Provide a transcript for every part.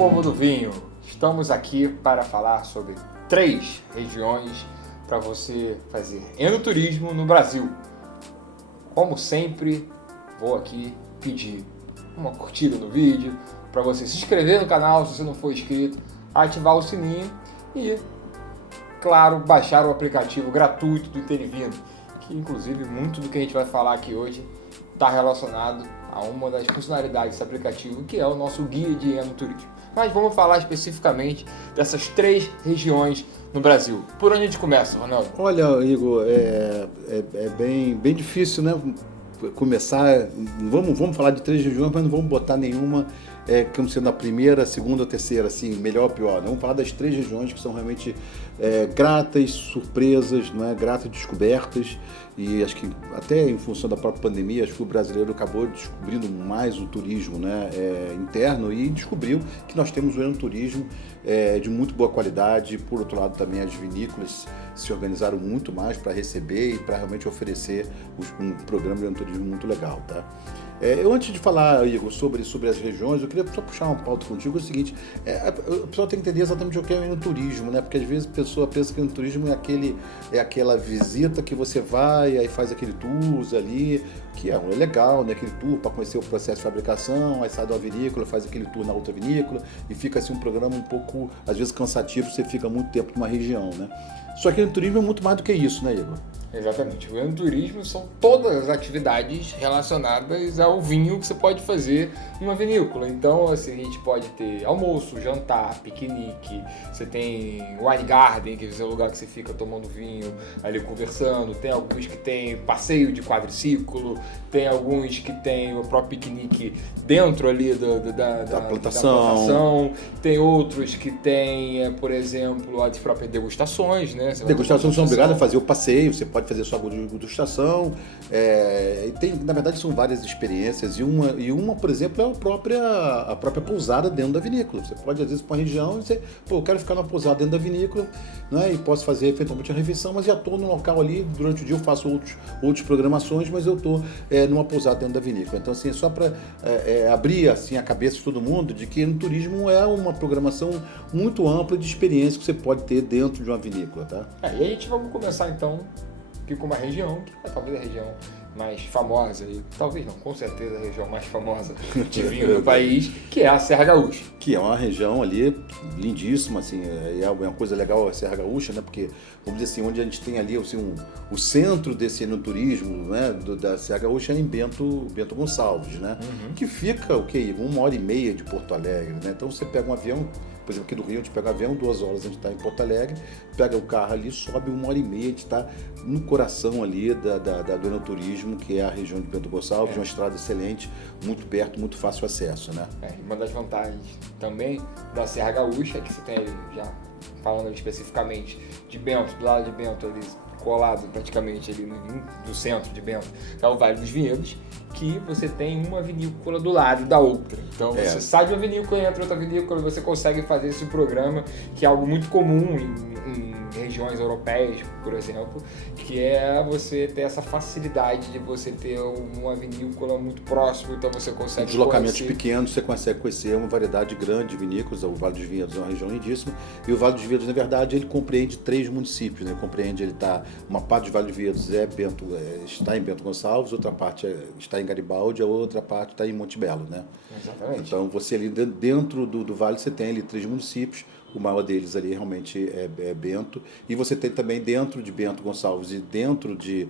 povo do vinho! Estamos aqui para falar sobre 3 regiões para você fazer enoturismo no Brasil. Como sempre, vou aqui pedir uma curtida no vídeo, para você se inscrever no canal se você não for inscrito, ativar o sininho e, claro, baixar o aplicativo gratuito do Intervino, que inclusive muito do que a gente vai falar aqui hoje está relacionado a uma das funcionalidades desse aplicativo, que é o nosso guia de enoturismo. Mas vamos falar especificamente dessas 3 regiões no Brasil. Por onde a gente começa, Ronaldo? Olha, Igor, é bem difícil, né? Começar, vamos falar de 3 regiões, mas não vamos botar nenhuma como sendo a primeira, a segunda ou a terceira, assim, melhor ou pior. Vamos falar das 3 regiões que são realmente gratas surpresas, não é? Gratas descobertas, e acho que até em função da própria pandemia, acho que o brasileiro acabou descobrindo mais o turismo, né, interno, e descobriu que nós temos um enoturismo de muito boa qualidade. Por outro lado, também as vinícolas se organizaram muito mais para receber e para realmente oferecer um programa de enoturismo muito legal, tá? Eu, antes de falar, Igor, sobre as regiões, eu queria só puxar uma pauta contigo. É o seguinte, o pessoal tem que entender exatamente o que é o enoturismo, né? Porque às vezes a pessoa pensa que o enoturismo é aquela visita que você vai, aí faz aquele tour ali, que é legal, né? Aquele tour para conhecer o processo de fabricação, aí sai da vinícola, faz aquele tour na outra vinícola, e fica assim um programa um pouco, às vezes, cansativo, você fica muito tempo numa região, né? Só que o enoturismo é muito mais do que isso, né, Igor? Exatamente. O enoturismo são todas as atividades relacionadas ao vinho que você pode fazer numa vinícola. Então, assim, a gente pode ter almoço, jantar, piquenique, você tem wine garden, que é o lugar que você fica tomando vinho, ali conversando, tem alguns que tem passeio de quadriciclo, tem alguns que tem o próprio piquenique dentro ali da plantação, tem outros que tem, por exemplo, as próprias degustações, né? Degustações são obrigadas a fazer o passeio, você pode fazer sua degustação, e tem, na verdade, são várias experiências, e uma, por exemplo, é a própria pousada dentro da vinícola. Você pode, às vezes, ir para uma região e dizer, eu quero ficar numa pousada dentro da vinícola, né, e posso fazer eventualmente a refeição, mas já estou no local ali, durante o dia eu faço outras programações, mas eu estou numa pousada dentro da vinícola. Então, assim, é só para abrir assim, a cabeça de todo mundo de que no turismo é uma programação muito ampla de experiência que você pode ter dentro de uma vinícola, tá? E a gente vamos começar, então, aqui com uma região, que é talvez a região mais famosa, e talvez não, com certeza a região mais famosa de vinho do país, que é a Serra Gaúcha. Que é uma região ali lindíssima, assim, é uma coisa legal a Serra Gaúcha, né? Porque, vamos dizer assim, onde a gente tem ali assim, o centro desse enoturismo, né, da Serra Gaúcha é em Bento Gonçalves, né? Uhum. Que fica, 1h30 de Porto Alegre, né? Então você pega um avião, por exemplo, aqui do Rio, a gente pega um avião, 2 horas a gente está em Porto Alegre, pega o carro ali, sobe 1h30, a gente está no coração ali do enoturismo, que é a região de Bento Gonçalves, uma estrada excelente, muito perto, muito fácil acesso, né? Uma das vantagens também da Serra Gaúcha é que você tem ali, já falando especificamente de Bento, do lado de Bento ali, colado praticamente ali no centro de Bento, é o Vale dos Vinhedos, que você tem uma vinícola do lado da outra. Então você sai de uma vinícola e entra em outra vinícola, e você consegue fazer esse programa, que é algo muito comum em regiões europeias, por exemplo, que é você ter essa facilidade de você ter uma vinícola muito próxima, então você consegue deslocamentos pequenos, você consegue conhecer uma variedade grande de vinícolas. O Vale dos Vinhedos é uma região lindíssima, e o Vale dos Vinhedos, na verdade, ele compreende 3 municípios, né? Uma parte do Vale dos Vinhedos está em Bento Gonçalves, outra parte está em Garibaldi, a outra parte está em Monte Belo, né? Exatamente. Então, você ali dentro do vale, você tem ali 3 municípios, o maior deles ali realmente é Bento, e você tem também dentro de Bento Gonçalves e dentro de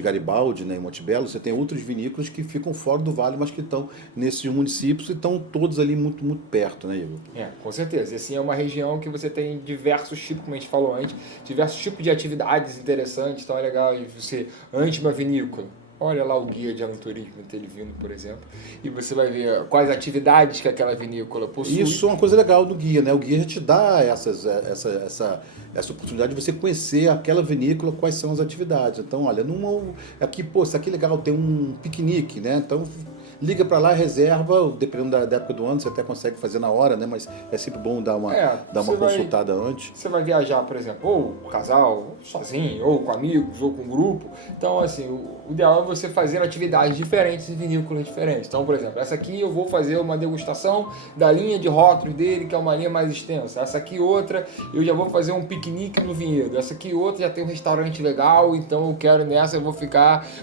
Garibaldi, né, em Monte Belo, você tem outros vinícolas que ficam fora do vale, mas que estão nesses municípios e estão todos ali muito, muito perto, né, Igor? Com certeza. E assim, é uma região que você tem diversos tipos, como a gente falou antes, diversos tipos de atividades interessantes. Então é legal você, antes de uma vinícola, olha lá o guia de enoturismo Intervino, por exemplo, e você vai ver quais atividades que aquela vinícola possui. Isso é uma coisa legal do guia, né? O guia já te dá essa oportunidade de você conhecer aquela vinícola, quais são as atividades. Então, olha, aqui, isso aqui é legal, tem um piquenique, né? Então, liga para lá, reserva, dependendo da época do ano, você até consegue fazer na hora, né? Mas é sempre bom dar uma consultada antes. Você vai viajar, por exemplo, ou com casal, sozinho, ou com amigos, ou com grupo. Então, assim, o ideal é você fazer atividades diferentes em vinícolas diferentes. Então, por exemplo, essa aqui eu vou fazer uma degustação da linha de rótulos dele, que é uma linha mais extensa. Essa aqui outra, eu já vou fazer um piquenique no vinhedo. Essa aqui outra já tem um restaurante legal, então eu quero nessa, eu vou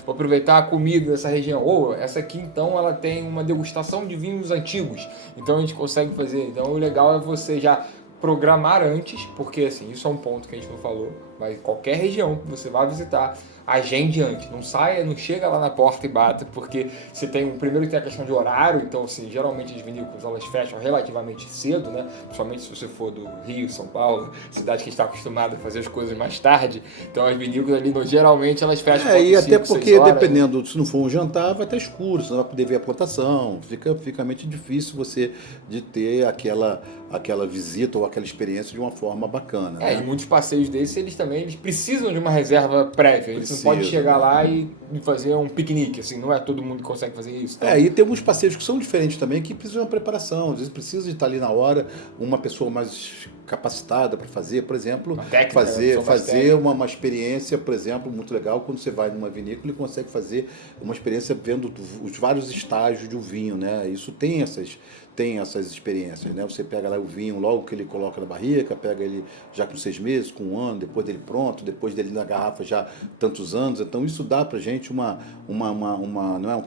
aproveitar a comida dessa região. Ou essa aqui, então, ela tem uma degustação de vinhos antigos. Então a gente consegue fazer. Então o legal é você já programar antes, porque assim, isso é um ponto que a gente não falou, mas qualquer região que você vai visitar, agende antes, não saia, não chega lá na porta e bata, porque você primeiro tem a questão de horário, então assim, geralmente as vinícolas elas fecham relativamente cedo, né? Principalmente se você for do Rio, São Paulo, cidade que está acostumada a fazer as coisas mais tarde, então as vinícolas ali, geralmente elas fecham e até 5, porque dependendo, se não for um jantar, vai estar escuro, você não vai poder ver a plantação, fica realmente difícil você de ter aquela visita ou aquela experiência de uma forma bacana. E muitos passeios desses, eles precisam de uma reserva prévia. Eles não podem chegar lá e fazer um piquenique, assim, não é todo mundo que consegue fazer isso. Então... e tem alguns passeios que são diferentes também, que precisam de uma preparação. Às vezes precisa de estar ali na hora, uma pessoa mais capacitada para fazer, por exemplo, fazer uma experiência, por exemplo, muito legal, quando você vai numa vinícola e consegue fazer uma experiência vendo os vários estágios de um vinho, né? Isso tem essas experiências, né? Você pega lá o vinho logo que ele coloca na barrica, pega ele já com 6 meses, com 1 ano, depois dele pronto, depois dele na garrafa já tantos anos. Então isso dá pra gente uma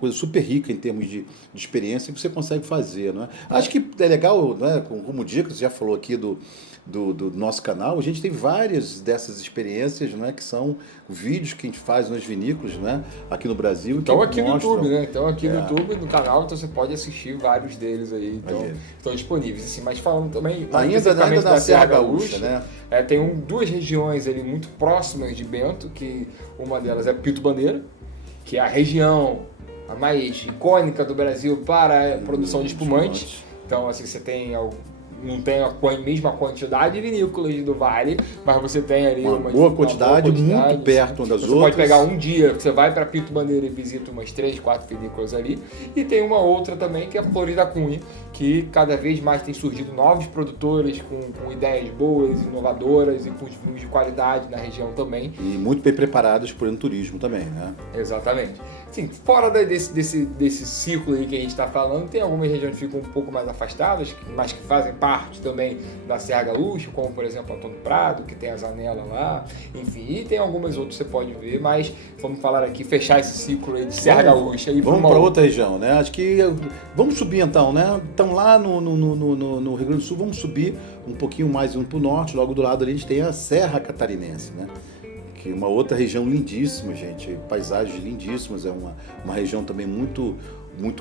coisa super rica em termos de experiência que você consegue fazer, não é? Acho que é legal, né? Como dica, você já falou aqui do nosso canal, a gente tem várias dessas experiências, né, que são vídeos que a gente faz nas vinícolas, né, aqui no Brasil. Então aqui no YouTube, né? Então aqui no YouTube, no canal, então você pode assistir vários deles aí, então estão disponíveis. Assim, mas falando também ainda da Serra Gaúcha, né? Tem duas regiões ali muito próximas de Bento, que uma delas é Pinto Bandeira, que é a região a mais icônica do Brasil para a produção de espumante. Então assim, você tem não tem a mesma quantidade de vinícolas do Vale, mas você tem ali uma boa quantidade, muito perto uma das outras. Você pode pegar um dia, você vai para Pinto Bandeira e visita umas 3, 4 vinícolas ali, e tem uma outra também que é a Flores da Cunha, que cada vez mais tem surgido novos produtores com ideias boas, inovadoras e com vinhos de qualidade na região também. E muito bem preparados por turismo também, né? Exatamente. Sim, fora desse ciclo aí que a gente está falando, tem algumas regiões que ficam um pouco mais afastadas, mas que fazem parte também da Serra Gaúcha, como por exemplo Antônio Prado, que tem a Zanella lá, enfim, e tem algumas outras que você pode ver, mas vamos falar aqui, fechar esse ciclo aí de Serra Gaúcha. E vamos para outra região, né? Acho que vamos subir então, né? Então lá no Rio Grande do Sul, vamos subir um pouquinho mais para o norte, logo do lado ali a gente tem a Serra Catarinense, né? Que é uma outra região lindíssima, gente, paisagens lindíssimas, é uma região também muito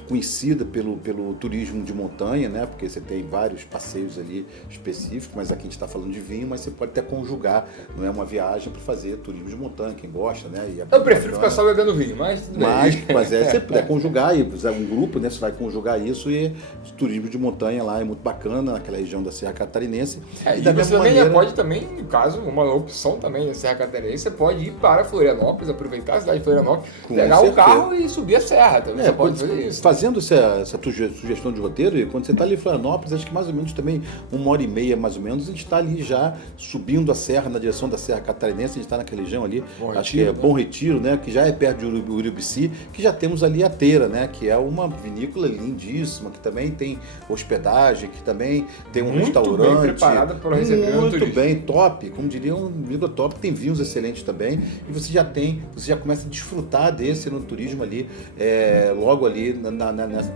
conhecida pelo turismo de montanha, né? Porque você tem vários passeios ali específicos, mas aqui a gente está falando de vinho, mas você pode até conjugar, não é uma viagem para fazer turismo de montanha, quem gosta, né? Eu prefiro ficar só bebendo vinho, mas tudo bem. Mas se você puder conjugar, e um grupo, né? Você vai conjugar isso e turismo de montanha lá é muito bacana, naquela região da Serra Catarinense. E da mesma maneira, pode também, no caso, uma opção também da Serra Catarinense, você pode ir para Florianópolis, aproveitar a cidade de Florianópolis, pegar o carro e subir a serra também. Você pode fazer isso. Fazendo essa sugestão de roteiro, e quando você está ali em Florianópolis, acho que mais ou menos também 1h30 mais ou menos, a gente está ali já subindo a serra na direção da Serra Catarinense, a gente está naquela região ali, acho que é Bom Retiro, né, que já é perto de Urubici, que já temos ali a Teira, né, que é uma vinícola lindíssima, que também tem hospedagem, que também tem um restaurante. Muito bem preparada para receber o turismo. Muito bem, top, como diria um vinícola top, tem vinhos excelentes também, e você já começa a desfrutar desse no turismo ali, logo ali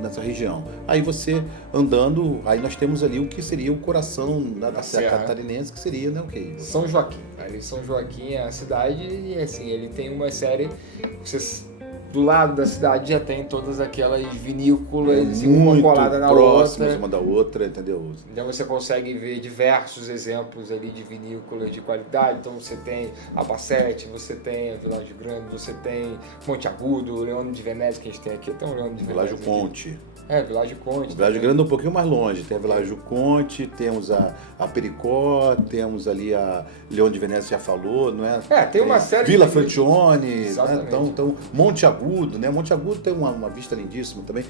nessa região. Aí você andando, aí nós temos ali o que seria o coração da Serra Catarinense, que seria, né, o quê? São Joaquim. Ali São Joaquim é a cidade e assim, ele tem uma série, do lado da cidade já tem todas aquelas vinícolas, uma colada na outra. Uma da outra, entendeu? Então você consegue ver diversos exemplos ali de vinícolas de qualidade. Então você tem a Bacete, você tem a Vilagem Grande, você tem Monte Agudo, o Leone de Veneza que a gente tem aqui, até um Leone de Veneza. Vilagem Ponte. Village du Conte. O Village Grande é um pouquinho mais longe. Tem a Village du Conte, temos a Pericó, temos ali a Leão de Veneza, já falou, não é? Tem uma série Vila de... Francione, Exatamente. né? Então, Monte Agudo, né? Monte Agudo tem uma vista lindíssima também.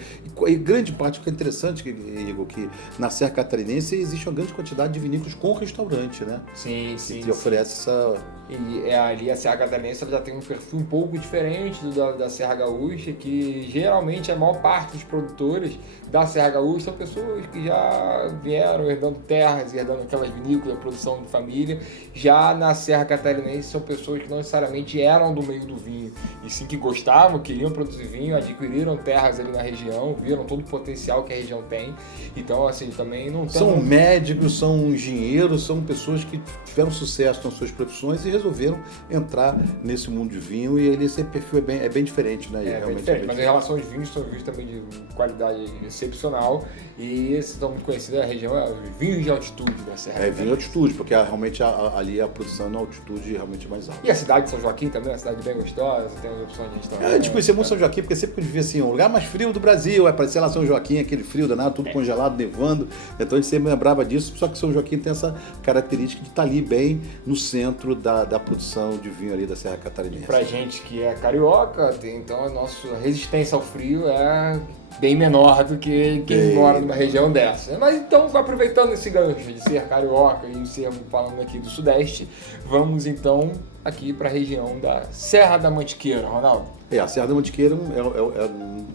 E grande parte, que é interessante, Igor, que na Serra Catarinense existe uma grande quantidade de vinícolas com restaurante, né? Sim. Que oferece essa... E ali a Serra Catarinense já tem um perfil um pouco diferente da Serra Gaúcha, que geralmente a maior parte dos produtores da Serra Gaúcha são pessoas que já vieram herdando terras, herdando aquelas vinícolas, produção de família. Já na Serra Catarinense são pessoas que não necessariamente eram do meio do vinho, e sim que gostavam, queriam produzir vinho, adquiriram terras ali na região, viram todo o potencial que a região tem. Então, assim, também não tem... São médicos, são engenheiros, são pessoas que tiveram sucesso nas suas profissões e resolveram entrar nesse mundo de vinho, e esse perfil é bem diferente, né? Bem diferente, mas em relação aos vinhos, são vinhos também de qualidade excepcional, e esses estão muito conhecidos, a região é os vinhos de altitude da Serra. Vinho de altitude, porque realmente ali a produção na altitude realmente é mais alta. E a cidade de São Joaquim também é uma cidade bem gostosa, tem as opções de restaurante. A gente conhecia muito São Joaquim, porque sempre que a gente via assim, o lugar mais frio do Brasil, aparecia lá São Joaquim, aquele frio danado, tudo congelado, nevando, então a gente sempre lembrava disso, só que São Joaquim tem essa característica de estar ali bem no centro da produção de vinho ali da Serra Catarinense. Pra gente que é carioca, então a nossa resistência ao frio é bem menor do que quem mora numa região dessa. Mas então, aproveitando esse gancho de ser carioca e ser falando aqui do Sudeste, vamos então aqui para a região da Serra da Mantiqueira, Ronaldo. A Serra da Mantiqueira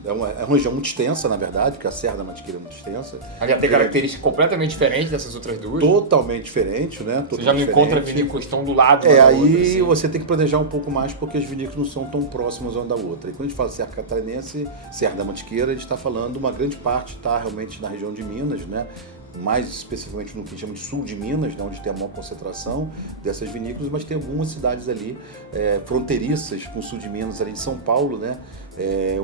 é uma região muito extensa, na verdade, porque a Serra da Mantiqueira é muito extensa. Ela tem características completamente diferentes dessas outras duas. Totalmente diferente, né? Você já não encontra vinícolas tão do lado da outra. Aí assim. Você tem que planejar um pouco mais, porque as vinícolas não são tão próximas uma da outra. E quando a gente fala Serra Catarinense, Serra da Mantiqueira, a gente está falando, uma grande parte está realmente na região de Minas, né? Mais especificamente no que a gente chama de sul de Minas, né, onde tem a maior concentração dessas vinícolas, mas tem algumas cidades ali fronteiriças com o sul de Minas, ali de São Paulo, né,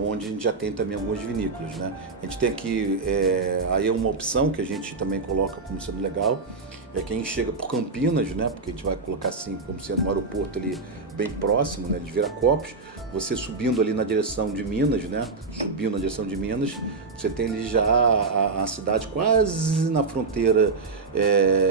onde a gente já tem também algumas vinícolas, né. A gente tem aqui, aí é uma opção que a gente também coloca como sendo legal, quem chega por Campinas, né, porque a gente vai colocar assim como sendo um aeroporto ali bem próximo, né, de Viracopos, você subindo ali na direção de Minas, né, você tem ali já a cidade quase na fronteira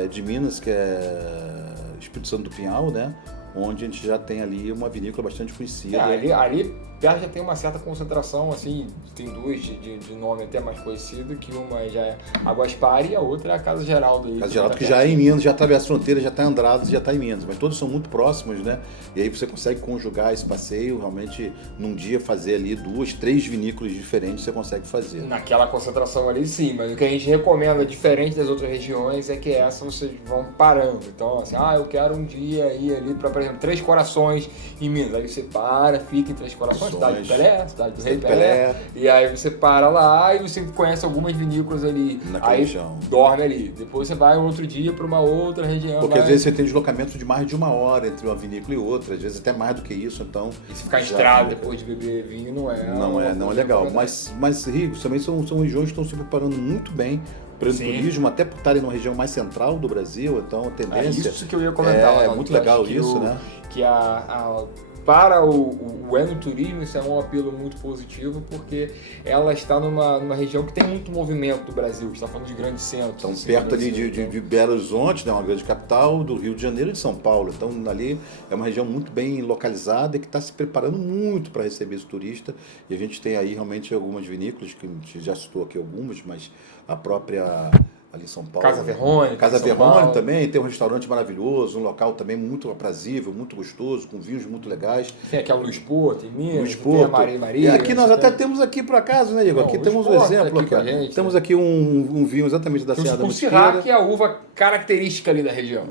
de Minas, que é Espírito Santo do Pinhal, né, onde a gente já tem ali uma vinícola bastante conhecida. Ali perto já tem uma certa concentração, assim, tem duas de nome até mais conhecido, que uma já é Águas Pari e a outra é a Casa Geraldo. Casa Geraldo, que já é em Minas, já atravessa a fronteira, já está em Andradas, já está em Minas, mas todos são muito próximos, né? E aí você consegue conjugar esse passeio, realmente, num dia fazer ali 2, 3 vinícolas diferentes, você consegue fazer. Naquela concentração ali, sim, mas o que a gente recomenda, diferente das outras regiões, é que essa vocês vão parando. Então, assim, eu quero um dia ir ali para, por exemplo, Três Corações em Minas. Aí você para, fica em Três Corações, cidade de Pelé, cidade do Rei Pelé. E aí você para lá e você conhece algumas vinícolas ali. Naquela região. Dorme ali. Depois você vai outro dia para uma outra região. Porque às vezes você tem deslocamento de mais de 1 hora entre uma vinícola e outra, às vezes até mais do que isso, então... E se ficar em estrada depois de beber vinho não é legal. Mas Rigo, também são regiões que estão se preparando muito bem para o turismo, até por estarem numa região mais central do Brasil, então a tendência... Isso que eu ia comentar. É muito legal isso, né? Que para o enoturismo isso é um apelo muito positivo, porque ela está numa região que tem muito movimento do Brasil, está falando de grandes centros. Então, assim, perto ali de Belo Horizonte, né, uma grande capital, do Rio de Janeiro e de São Paulo. Então, ali é uma região muito bem localizada e que está se preparando muito para receber esse turista. E a gente tem aí realmente algumas vinícolas, que a gente já citou aqui algumas, mas a própria... ali em São Paulo. Casa Verrone. Casa Verrone também, tem um restaurante maravilhoso, um local também muito aprazível, muito gostoso, com vinhos muito legais. Tem aqui a Luiz Porto, em Minas, Luiz Porto. Tem a Maria. E aqui nós até temos aqui, por acaso, né, Igor? Aqui temos um exemplo. Aqui, temos aqui um vinho exatamente da Serra da Mantiqueira. Syrah, que é a uva característica ali da região.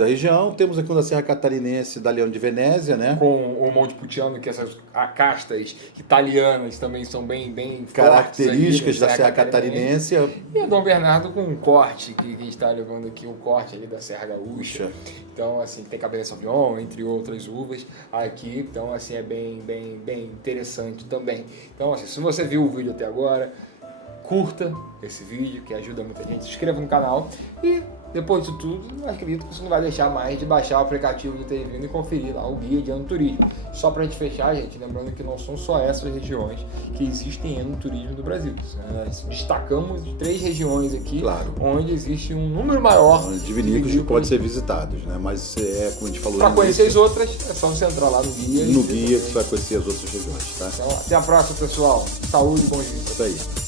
Temos aqui um da Serra Catarinense, da Leão de Venezia, né? Com o Montepulciano, que essas castas italianas também são bem características da Serra Catarinense. E a Dom Bernardo com um corte, que a gente está levando aqui um corte ali da Serra Gaúcha. Então, assim, tem Cabernet Sauvignon, entre outras uvas aqui. Então, assim, é bem interessante também. Então, assim, se você viu o vídeo até agora, curta esse vídeo, que ajuda muita gente. Se inscreva no canal e depois de tudo, eu acredito que você não vai deixar mais de baixar o aplicativo do TVino e conferir lá o guia de enoturismo. Só pra gente fechar, gente, lembrando que não são só essas regiões que existem enoturismo do Brasil. Nós destacamos 3 regiões aqui, Claro, onde existe um número maior de vinícolas que podem ser visitados, né? Mas como a gente falou... Para no conhecer as início, outras, é só você entrar lá no guia. no guia que você vai conhecer as outras regiões, tá? Então, até a próxima, pessoal. Saúde e bons dias. Isso aí.